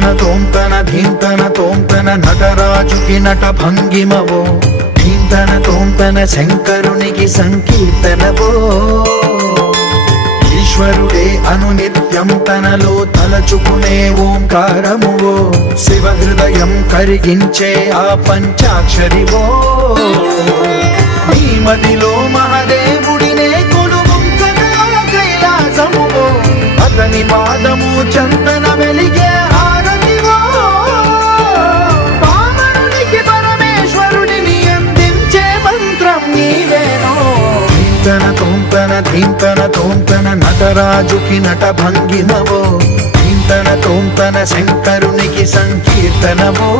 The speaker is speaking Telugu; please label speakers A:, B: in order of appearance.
A: ధీంతన తోంతన నటరాజుకి నట భంగిమవో. ధీంతన తోంతన శంకరునికి సంకీర్తనవో. ఈశ్వరుడే అనునిత్యం తనలో తలచుకునే ఓంకారమువో. శివ హృదయం కరిగించే ఆ పంచాక్షరివో. నీవేనో? ధీంతన తోంతన ధీంతన తోంతన నటరాజుకి నట భంగిమవో ఇంతన తోంతన శంకరునికి సంకీర్తనవో?